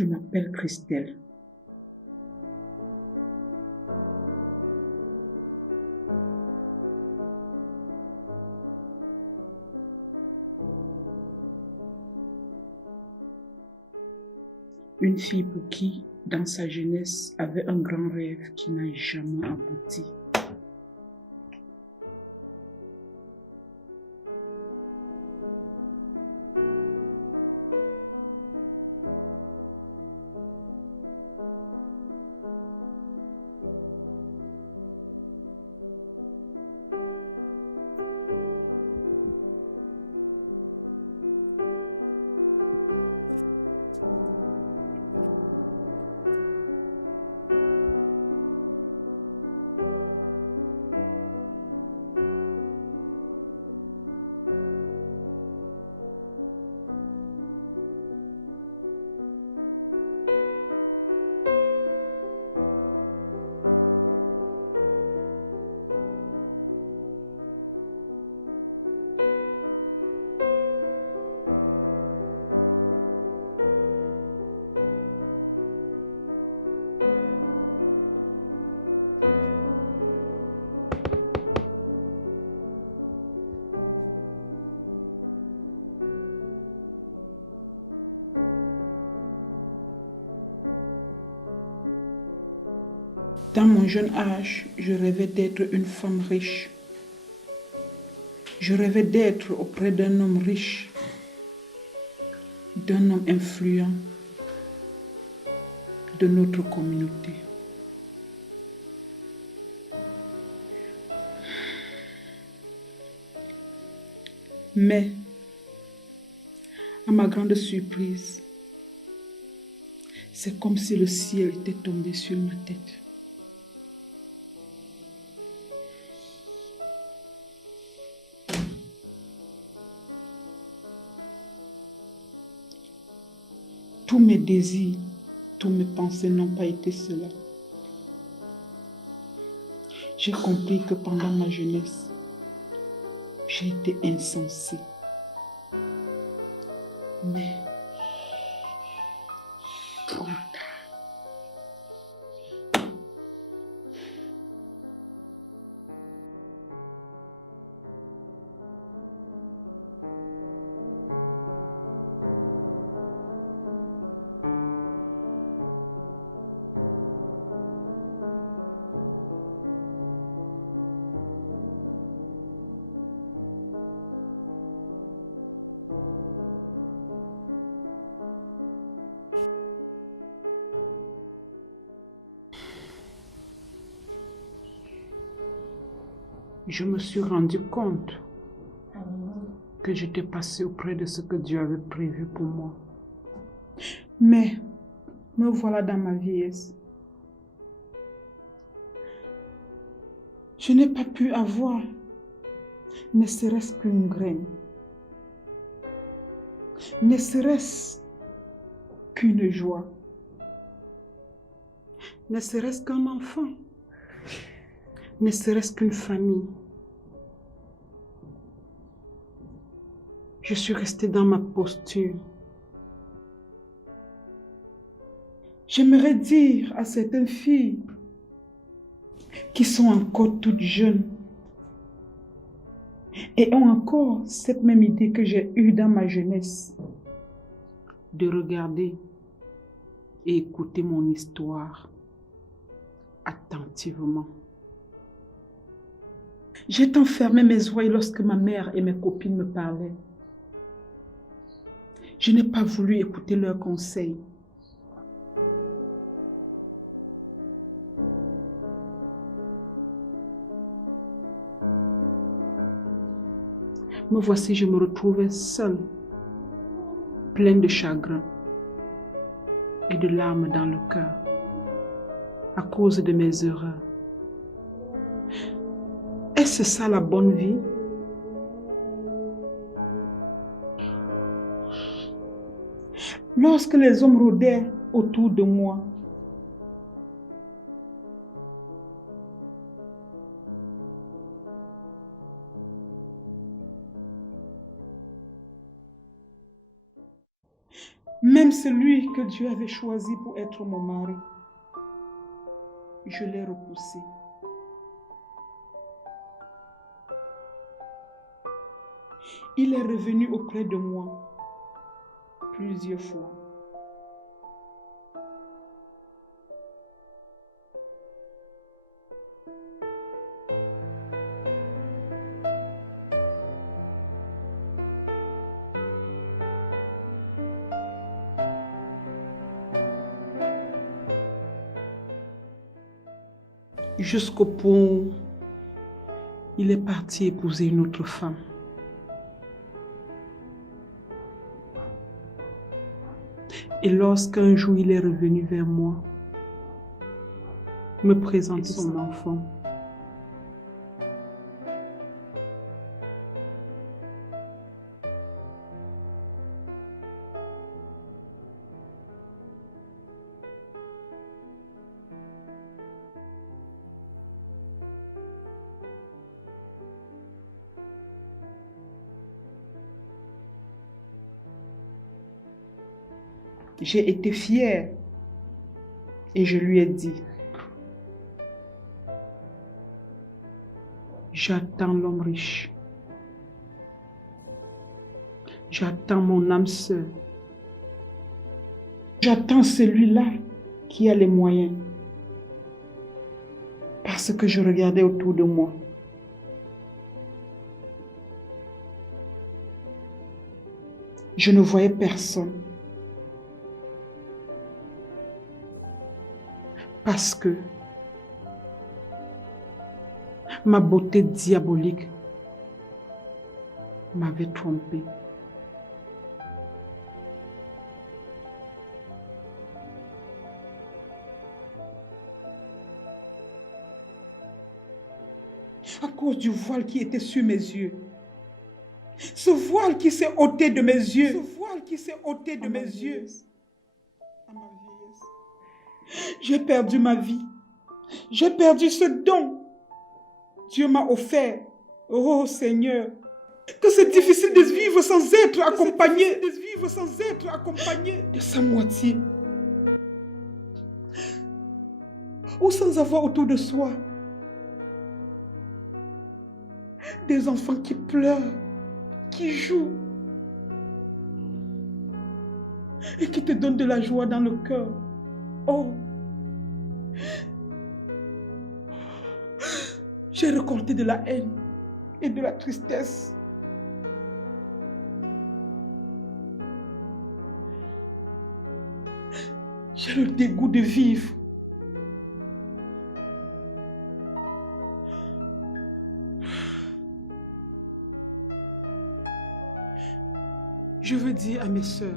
Je m'appelle Christelle. Une fille pour qui, dans sa jeunesse, avait un grand rêve qui n'a jamais abouti. Dans mon jeune âge, je rêvais d'être une femme riche. Je rêvais d'être auprès d'un homme riche, d'un homme influent de notre communauté. Mais, à ma grande surprise, c'est comme si le ciel était tombé sur ma tête. Tous mes désirs, tous mes pensées n'ont pas été cela. J'ai compris que pendant ma jeunesse, j'ai été insensée. Mais, trop tard. Je me suis rendu compte que j'étais passé auprès de ce que Dieu avait prévu pour moi. Mais, me voilà dans ma vieillesse. Je n'ai pas pu avoir, ne serait-ce qu'une graine, ne serait-ce qu'une joie, ne serait-ce qu'un enfant, ne serait-ce qu'une famille. Je suis restée dans ma posture. J'aimerais dire à certaines filles qui sont encore toutes jeunes et ont encore cette même idée que j'ai eue dans ma jeunesse, de regarder et écouter mon histoire attentivement. J'ai tant fermé mes oreilles lorsque ma mère et mes copines me parlaient. Je n'ai pas voulu écouter leurs conseils. Me voici, je me retrouvais seule, pleine de chagrin et de larmes dans le cœur à cause de mes erreurs. Est-ce ça la bonne vie? Lorsque les hommes rôdaient autour de moi, Même celui que Dieu avait choisi pour être mon mari, je l'ai repoussé. Il est revenu auprès de moi plusieurs fois. Jusqu'au point où il est parti épouser une autre femme. Et lorsqu'un jour il est revenu vers moi, me présenter son enfant, j'ai été fière et je lui ai dit, j'attends l'homme riche. J'attends mon âme sœur. J'attends celui-là qui a les moyens. Parce que je regardais autour de moi. Je ne voyais personne. Parce que ma beauté diabolique m'avait trompée. À cause du voile qui était sur mes yeux. Ce voile qui s'est ôté de mes yeux. Ce voile qui s'est ôté de mes yeux. J'ai perdu ma vie. J'ai perdu ce don. Dieu m'a offert. Oh Seigneur. Que c'est difficile de vivre sans être accompagné. De vivre sans être accompagné de sa moitié. Ou sans avoir autour de soi des enfants qui pleurent, qui jouent et qui te donnent de la joie dans le cœur. Oh, j'ai récolté de la haine et de la tristesse. J'ai le dégoût de vivre. Je veux dire à mes sœurs,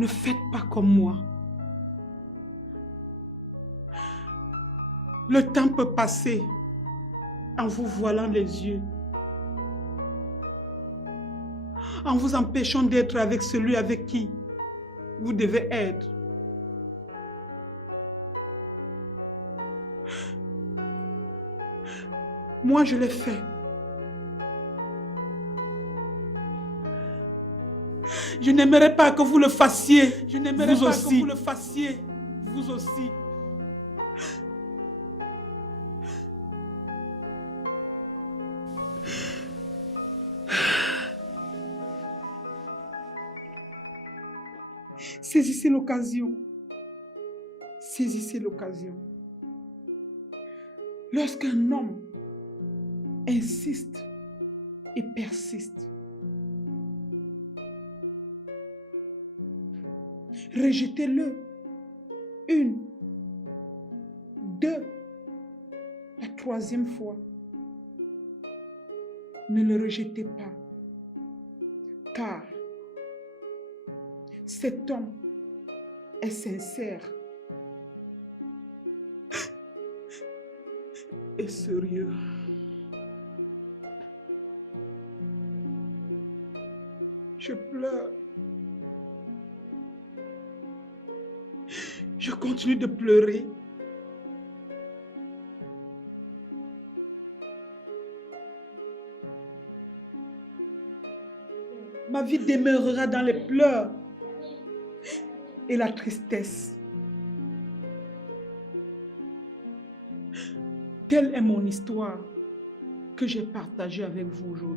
ne faites pas comme moi. Le temps peut passer en vous voilant les yeux, en vous empêchant d'être avec celui avec qui vous devez être. Moi, je l'ai fait. Je n'aimerais pas que vous le fassiez. Je n'aimerais pas que vous le fassiez. Vous aussi. Saisissez l'occasion. Saisissez l'occasion. Lorsqu'un homme insiste et persiste, rejetez-le. Une, deux, la troisième fois. Ne le rejetez pas. Car cet homme est sincère et sérieux. Je pleure. Je continue de pleurer. Ma vie demeurera dans les pleurs et la tristesse. Telle est mon histoire que j'ai partagée avec vous aujourd'hui.